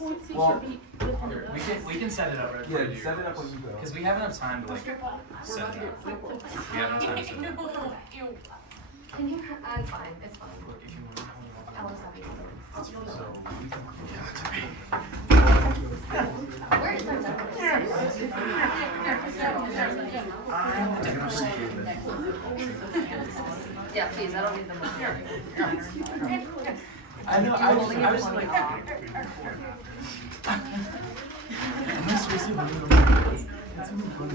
Well, we can set it up right yeah, set it up when you go. Because we have enough time to like set it up. We have enough time to set it up. Can you? It's fine. It's fine. I'll just have you. Where is our Yeah, please. I don't need them. I know. I was like.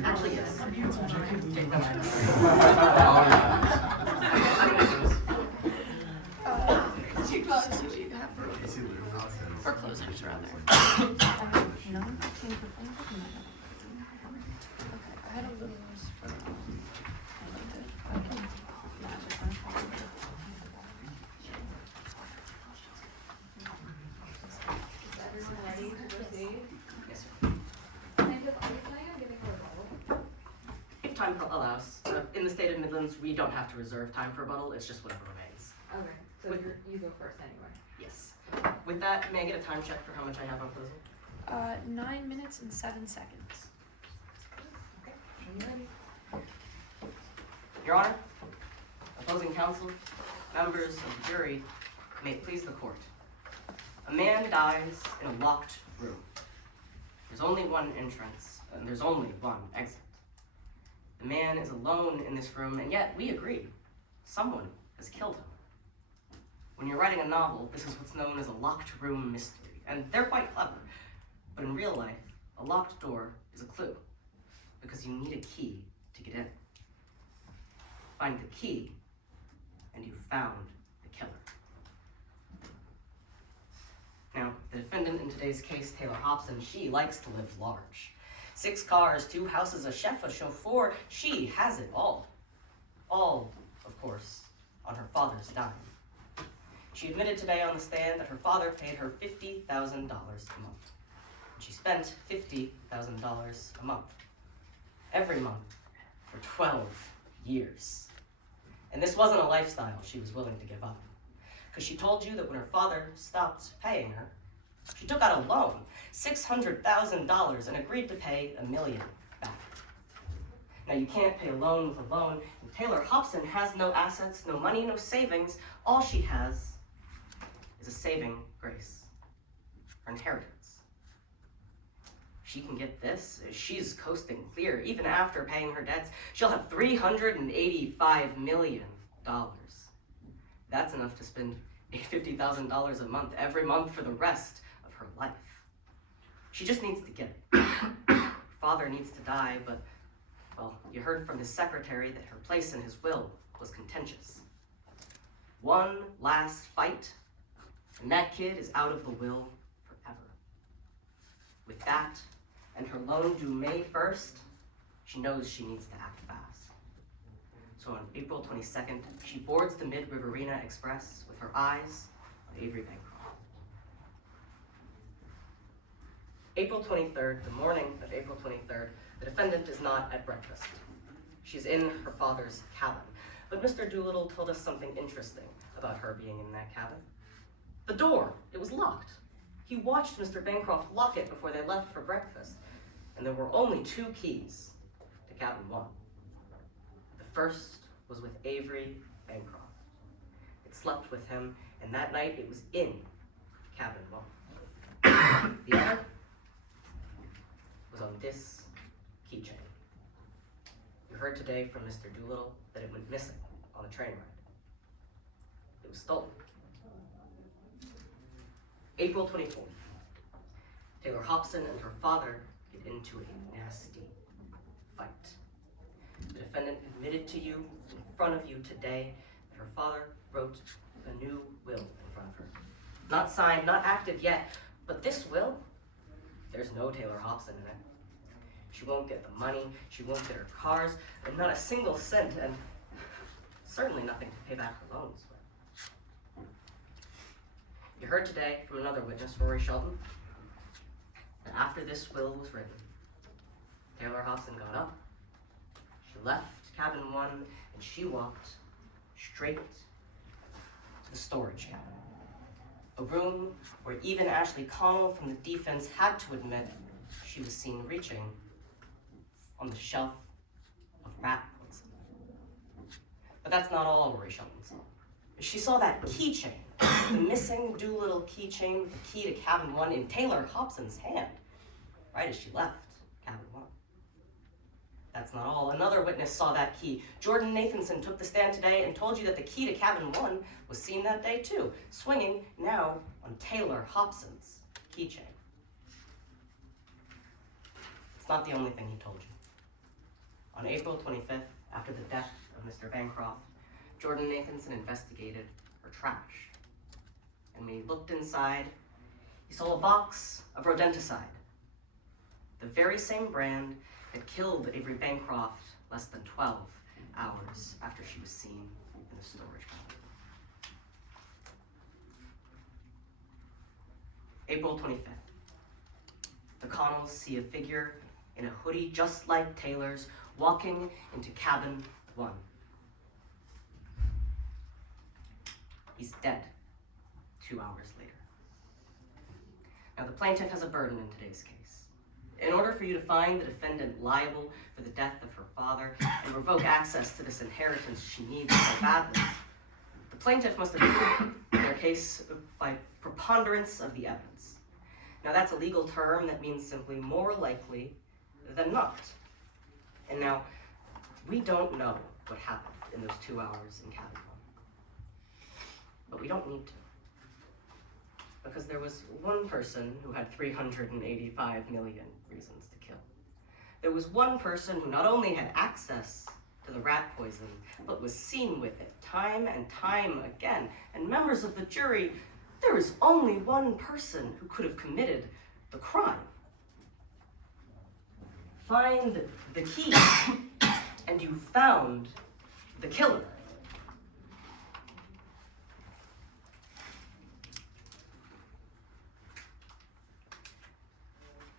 Actually, yes. Or closings rather. If time allows, in the state of Midlands, we don't have to reserve time for rebuttal, it's just whatever remains. Okay, so you go first anyway. Yes. With that, may I get a time check for how much I have on closing? 9 minutes and 7 seconds. Your Honor, opposing counsel, members of the jury, may it please the court. A man dies in a locked room. There's only one entrance, and there's only one exit. The man is alone in this room, and yet we agree, someone has killed him. When you're writing a novel, this is what's known as a locked room mystery, and they're quite clever. But in real life, a locked door is a clue, because you need a key to get in. Find the key, and you've found the killer. Now, the defendant in today's case, Taylor Hobson, she likes to live large. 6 cars, 2 houses, a chef, a chauffeur, she has it all. All, of course, on her father's dime. She admitted today on the stand that her father paid her $50,000 a month. And she spent $50,000 a month, every month, for 12 years. And this wasn't a lifestyle she was willing to give up. Because she told you that when her father stopped paying her, she took out a loan, $600,000, and agreed to pay $1 million back. Now, you can't pay a loan with a loan, and Taylor Hobson has no assets, no money, no savings. All she has is a saving grace, her inheritance. She can get this, she's coasting clear. Even after paying her debts, she'll have $385 million. That's enough to spend $50,000 a month every month for the rest of her life. She just needs to get it. Her father needs to die, but, well, you heard from his secretary that her place in his will was contentious. One last fight, and that kid is out of the will forever. With that, and her loan due May 1st, she knows she needs to act fast. So on April 22nd, she boards the Mid-Riverina Express with her eyes on Avery Bancroft. April 23rd, the morning of April 23rd, the defendant is not at breakfast. She's in her father's cabin. But Mr. Doolittle told us something interesting about her being in that cabin. The door, it was locked. He watched Mr. Bancroft lock it before they left for breakfast, and there were only 2 keys to cabin 1. The first was with Avery Bancroft. It slept with him, and that night it was in cabin 1. The other was on this keychain. You heard today from Mr. Doolittle that it went missing on a train ride. It was stolen. April 24th. Taylor Hobson and her father get into a nasty fight. The defendant admitted to you in front of you today that her father wrote a new will in front of her. Not signed, not active yet, but this will, there's no Taylor Hobson in it. She won't get the money, she won't get her cars, and not a single cent, and certainly nothing to pay back her loans with. You heard today from another witness, Rory Sheldon, that after this will was written, Taylor Hobson got up, she left cabin 1, and she walked straight to the storage cabin. A room where even Ashley Connell from the defense had to admit she was seen reaching on the shelf of rat poison. But that's not all Rory Shelton saw. She saw that keychain, the missing Doolittle keychain with the key to cabin 1 in Taylor Hobson's hand, right as she left cabin 1. That's not all. Another witness saw that key. Jordan Nathanson took the stand today and told you that the key to cabin 1 was seen that day too, swinging now on Taylor Hobson's keychain. It's not the only thing he told you. On April 25th, after the death of Mr. Bancroft, Jordan Nathanson investigated her trash. And when he looked inside, he saw a box of rodenticide, the very same brand that killed Avery Bancroft less than 12 hours after she was seen in the storage cabinet. April 25th. The Connells see a figure in a hoodie just like Taylor's walking into cabin 1. He's dead 2 hours later. Now, the plaintiff has a burden in today's case. In order for you to find the defendant liable for the death of her father and revoke access to this inheritance she needs so badly, the plaintiff must have proven their case by preponderance of the evidence. Now, that's a legal term that means simply more likely than not. And now, we don't know what happened in those 2 hours in cabin 1. But we don't need to. Because there was one person who had 385 million reasons to kill. There was one person who not only had access to the rat poison, but was seen with it time and time again. And members of the jury, there is only one person who could have committed the crime. Find the key, and you found the killer.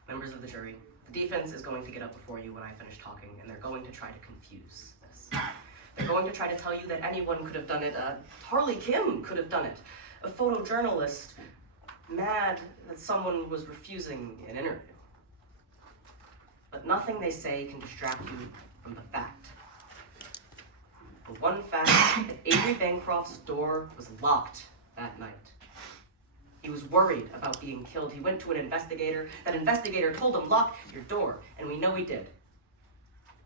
Members of the jury, the defense is going to get up before you when I finish talking, and they're going to try to confuse this. They're going to try to tell you that anyone could have done it. Harley Kim could have done it. A photojournalist mad that someone was refusing an interview. But nothing they say can distract you from the fact. The one fact that Avery Bancroft's door was locked that night. He was worried about being killed. He went to an investigator. That investigator told him, lock your door. And we know he did.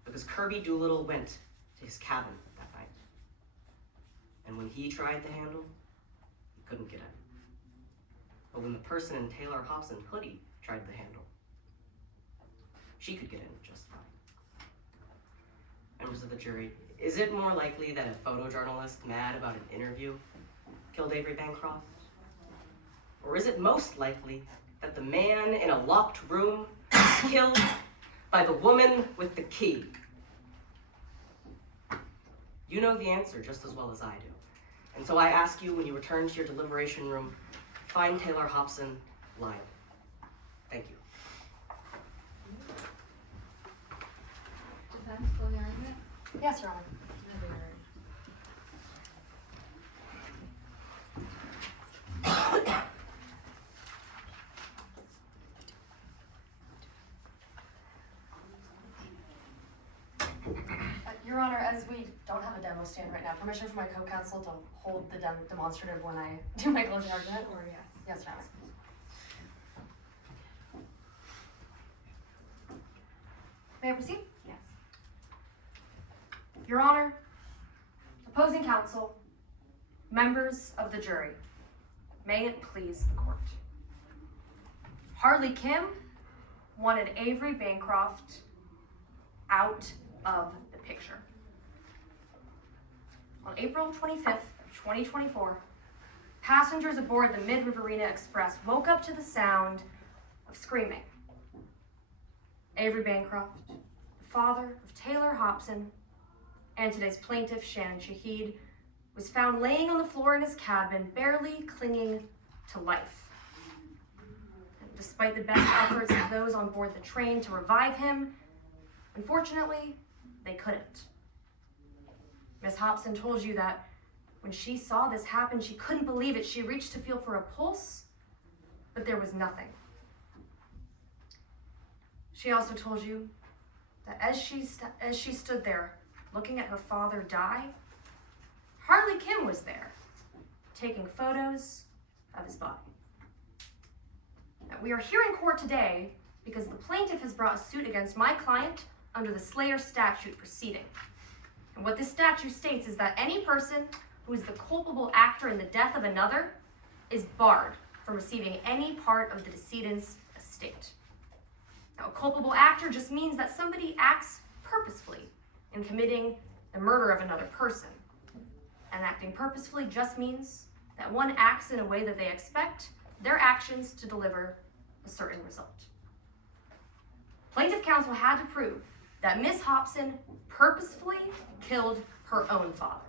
Because Kirby Doolittle went to his cabin that night. And when he tried the handle, he couldn't get in. But when the person in Taylor Hobson's hoodie tried the handle, she could get in just fine. Members of the jury, is it more likely that a photojournalist mad about an interview killed Avery Bancroft? Or is it most likely that the man in a locked room was killed by the woman with the key? You know the answer just as well as I do. And so I ask you, when you return to your deliberation room, find Taylor Hobson liable. Thank you. Defense, closing argument? Yes, Your Honor. Your Honor, as we don't have a demo stand right now, permission for my co-counsel to hold the demonstrative when I do my closing argument, or yes? Yes, Your Honor. May I proceed? Yes. Your Honor, opposing counsel, members of the jury, may it please the court. Harley Kim wanted Avery Bancroft out of the picture. On April 25th, 2024, passengers aboard the Mid Riverina Express woke up to the sound of screaming. Avery Bancroft, the father of Taylor Hobson, and today's plaintiff, Shannon Shahid, was found laying on the floor in his cabin, barely clinging to life. And despite the best efforts of those on board the train to revive him, unfortunately, they couldn't. Ms. Hobson told you that When she saw this happen, she couldn't believe it. She reached to feel for a pulse, but there was nothing. She also told you that as she stood there looking at her father die, Harley Kim was there, taking photos of his body. Now, we are here in court today because the plaintiff has brought a suit against my client under the Slayer statute proceeding. And what this statute states is that any person who is the culpable actor in the death of another is barred from receiving any part of the decedent's estate. Now, a culpable actor just means that somebody acts purposefully in committing the murder of another person. And acting purposefully just means that one acts in a way that they expect their actions to deliver a certain result. Plaintiff counsel had to prove that Miss Hobson purposefully killed her own father.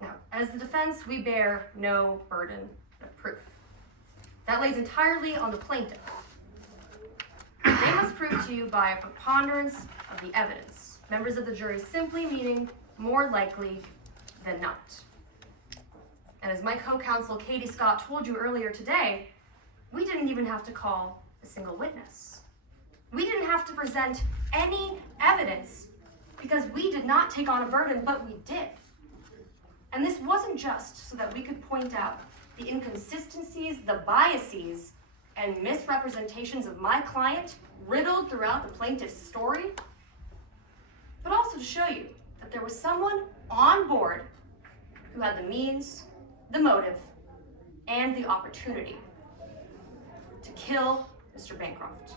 Now, as the defense, we bear no burden of proof. That lays entirely on the plaintiff. They must prove to you by a preponderance of the evidence, members of the jury simply meaning more likely than not. And as my co-counsel Katie Scott told you earlier today, we didn't even have to call a single witness. We didn't have to present any evidence because we did not take on a burden, but we did. And this wasn't just so that we could point out the inconsistencies, the biases, and misrepresentations of my client riddled throughout the plaintiff's story, but also to show you that there was someone on board who had the means, the motive, and the opportunity to kill Mr. Bancroft.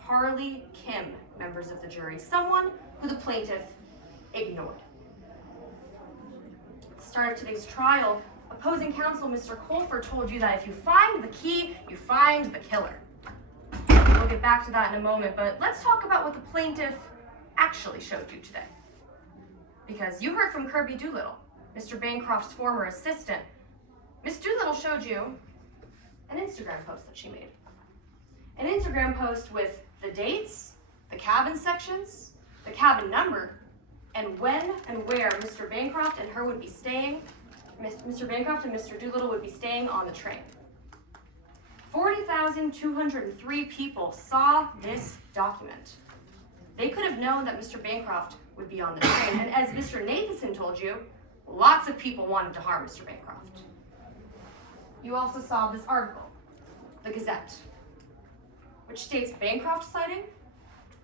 Harley Kim, members of the jury, someone who the plaintiff ignored. At the start of today's trial, opposing counsel Mr. Colfer told you that if you find the key, you find the killer. We'll get back to that in a moment, but let's talk about what the plaintiff actually showed you today. Because you heard from Kirby Doolittle, Mr. Bancroft's former assistant. Miss Doolittle showed you an Instagram post that she made. An Instagram post with the dates, the cabin sections, the cabin number, and when and where Mr. Bancroft and her would be staying, Mr. Bancroft and Mr. Doolittle would be staying on the train. 40,203 people saw this document. They could have known that Mr. Bancroft would be on the train, and as Mr. Nathanson told you, lots of people wanted to harm Mr. Bancroft. You also saw this article, the Gazette, which states Bancroft sighting,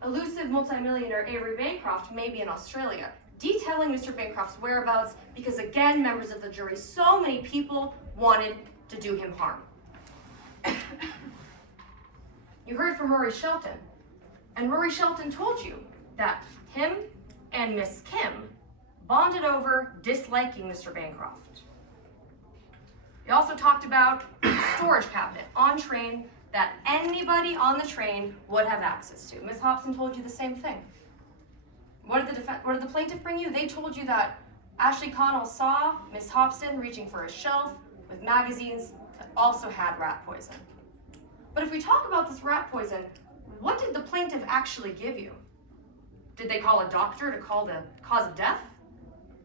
elusive multimillionaire Avery Bancroft may be in Australia, detailing Mr. Bancroft's whereabouts because, again, members of the jury, so many people wanted to do him harm. You heard from Rory Shelton, and Rory Shelton told you that him and Miss Kim bonded over disliking Mr. Bancroft. We also talked about the storage cabinet on train that anybody on the train would have access to. Ms. Hobson told you the same thing. What did the plaintiff bring you? They told you that Ashley Connell saw Ms. Hobson reaching for a shelf with magazines that also had rat poison. But if we talk about this rat poison, what did the plaintiff actually give you? Did they call a doctor to call the cause of death?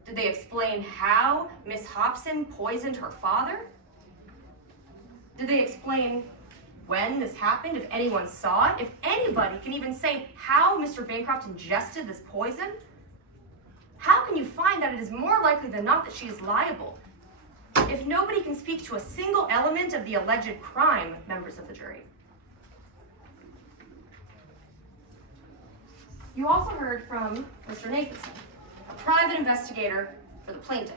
Did they explain how Miss Hobson poisoned her father? Did they explain when this happened, if anyone saw it? If anybody can even say how Mr. Bancroft ingested this poison? How can you find that it is more likely than not that she is liable if nobody can speak to a single element of the alleged crime, members of the jury? You also heard from Mr. Nathanson, a private investigator for the plaintiff.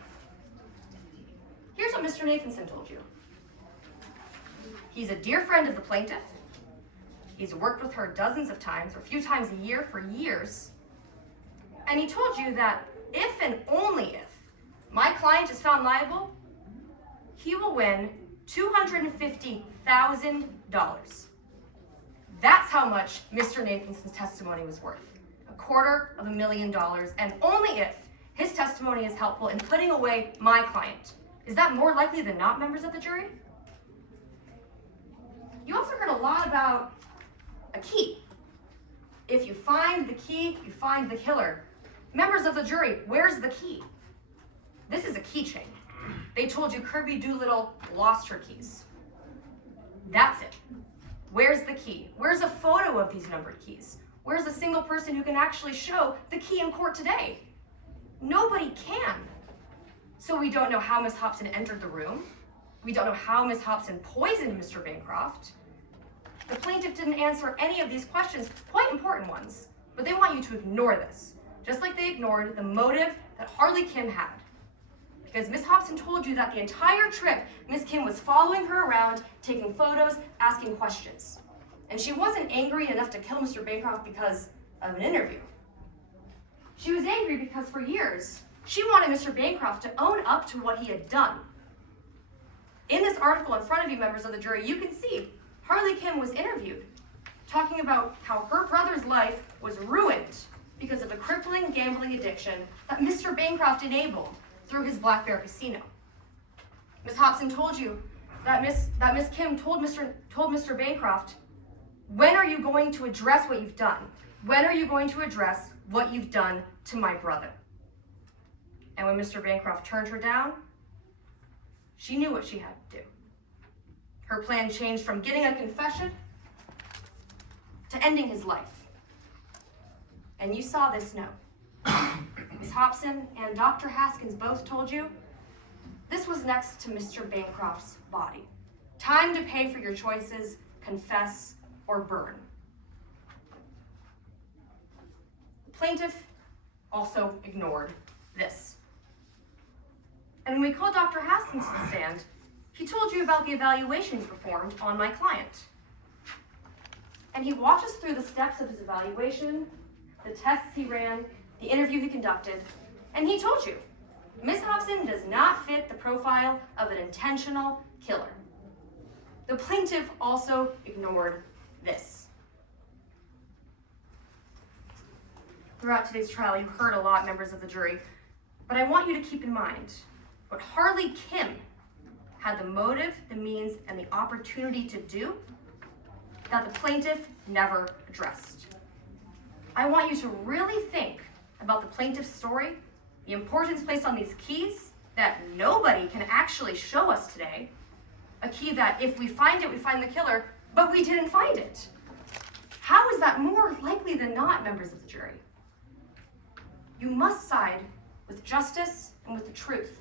Here's what Mr. Nathanson told you. He's a dear friend of the plaintiff. He's worked with her dozens of times, or a few times a year for years. And he told you that if and only if my client is found liable, he will win $250,000. That's how much Mr. Nathanson's testimony was worth. $250,000, and only if his testimony is helpful in putting away my client. Is that more likely than not, members of the jury? You also heard a lot about a key. If you find the key, you find the killer. Members of the jury, where's the key? This is a keychain. They told you Kirby Doolittle lost her keys. That's it. Where's the key? Where's a photo of these numbered keys? Where's a single person who can actually show the key in court today? Nobody can. So we don't know how Miss Hobson entered the room. We don't know how Miss Hobson poisoned Mr. Bancroft. The plaintiff didn't answer any of these questions, quite important ones, but they want you to ignore this, just like they ignored the motive that Harley Kim had. Because Miss Hobson told you that the entire trip, Miss Kim was following her around, taking photos, asking questions. And she wasn't angry enough to kill Mr. Bancroft because of an interview. She was angry because for years, she wanted Mr. Bancroft to own up to what he had done. In this article in front of you, members of the jury, you can see Harley Kim was interviewed, talking about how her brother's life was ruined because of the crippling gambling addiction that Mr. Bancroft enabled through his Black Bear Casino. Miss Hobson told you that Miss Kim told Mr. Bancroft, when are you going to address what you've done? When are you going to address what you've done to my brother? And when Mr. Bancroft turned her down, she knew what she had to do. Her plan changed from getting a confession to ending his life. And you saw this note. Ms. Hobson and Dr. Haskins both told you this was next to Mr. Bancroft's body. Time to pay for your choices, confess, or burn. The plaintiff also ignored this. And when we called Dr. Haskins to the stand, he told you about the evaluation he performed on my client. And he walked us through the steps of his evaluation, the tests he ran, the interview he conducted, and he told you, Miss Hobson does not fit the profile of an intentional killer. The plaintiff also ignored this. Throughout today's trial, you heard a lot, members of the jury, but I want you to keep in mind what Harley Kim had the motive, the means, and the opportunity to do that the plaintiff never addressed. I want you to really think about the plaintiff's story, the importance placed on these keys that nobody can actually show us today, a key that if we find it, we find the killer, but we didn't find it. How is that more likely than not, members of the jury? You must side with justice and with the truth.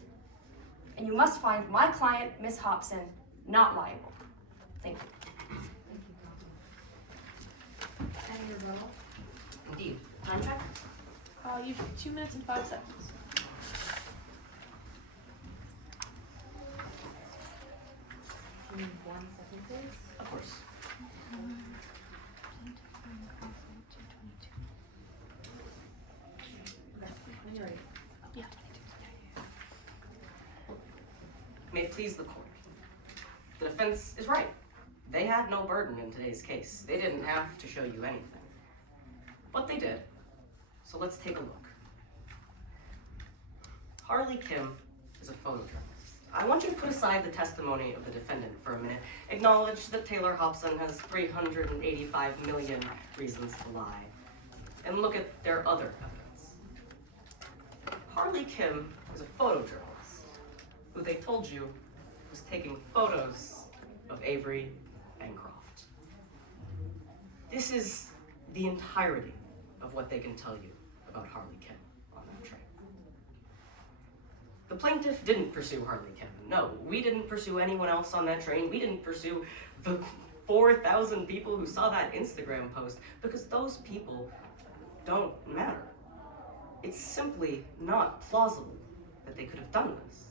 And you must find my client, Miss Hobson, not liable. Thank you. And your vote? Indeed. Time check? You have 2 minutes and 5 seconds. Can you 1 second, please? Of course. When you're ready. Yeah. May it please the court. The defense is right. They had no burden in today's case. They didn't have to show you anything. But they did. So let's take a look. Harley Kim is a photojournalist. I want you to put aside the testimony of the defendant for a minute. Acknowledge that Taylor Hobson has 385 million reasons to lie. And look at their other evidence. Harley Kim is a photojournalist who they told you was taking photos of Avery Bancroft. This is the entirety of what they can tell you about Harley Kim on that train. The plaintiff didn't pursue Harley Kim. No, we didn't pursue anyone else on that train. We didn't pursue the 4,000 people who saw that Instagram post because those people don't matter. It's simply not plausible that they could have done this.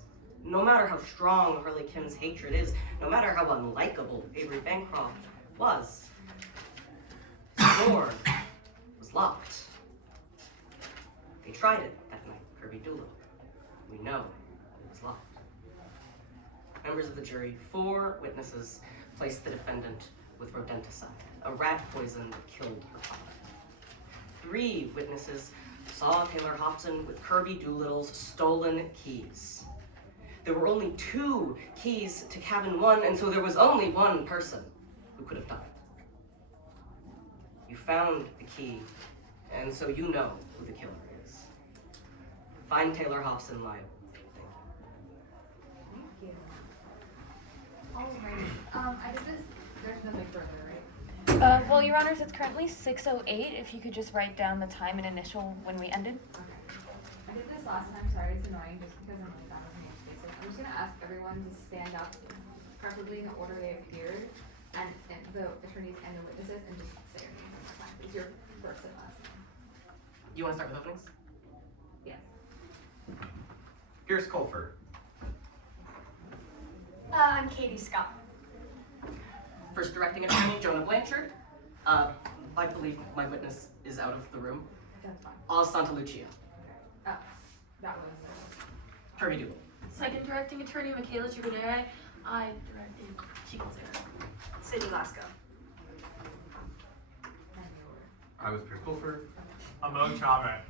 No matter how strong Harley Kim's hatred is, no matter how unlikable Avery Bancroft was, his door was locked. They tried it that night, Kirby Doolittle. We know it was locked. Members of the jury, 4 witnesses placed the defendant with rodenticide, a rat poison that killed her father. 3 witnesses saw Taylor Hobson with Kirby Doolittle's stolen keys. There were only 2 keys to cabin 1, and so there was only one person who could have done it. You found the key, and so you know who the killer is. Find Taylor Hobson liable. Thank you. Alrighty, I did this, there's nothing further, right? Well, Your Honors, it's currently 6:08. If you could just write down the time and initial when we ended. Okay. I did this last time, sorry, it's annoying just because I'm really bad with namespaces. I'm just gonna ask everyone to stand up, preferably in the order they appeared, and the attorneys and the witnesses, and just say your name one more time. It's your first and last name. You want to start with openings? Yes. Here's Colford. I'm Katie Scott. First directing attorney, Jonah Blanchard. I believe my witness is out of the room. That's fine. Santa Lucia. Oh, that was, Kirby Dooley. Second directing attorney, Michaela Tribunere. I directed Chico Zero. Sydney Lasco. I was Pierce Colford. Amon Chame.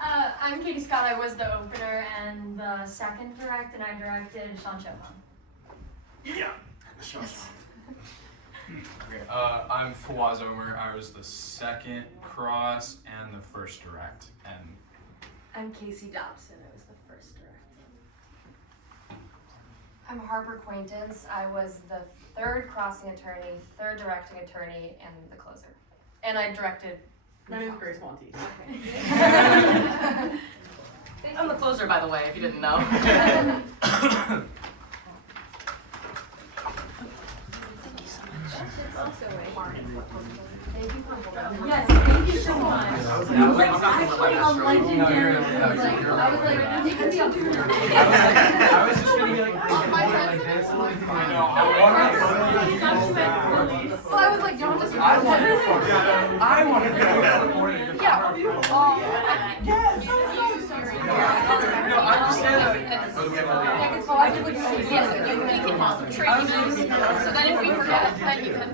I'm Katie Scott. I was the opener and the second direct, and I directed Sean Chopin. Yeah. Okay, I'm Fawaz Omer. I was the second cross and the first direct. And I'm Casey Dobson. I was the first direct. I'm Harper Quaintance. I was the third crossing attorney, third directing attorney, and the closer. And I directed. My name is Grace Monty. okay. I'm the closer, by the way, if you didn't know. It's also a hard. Thank you for holding. Yes, thank you so much. I'm not gonna let my best show. legendary. No, I was like, you can be on tour. I was just gonna be like, My like friends this. are I like, know. I wanted to. well, I was like, don't just. I wanted to. I wanted to go support it. Yeah. No, I'm just saying that. Yes, you can make it awesome training. So then if we forget, then you can.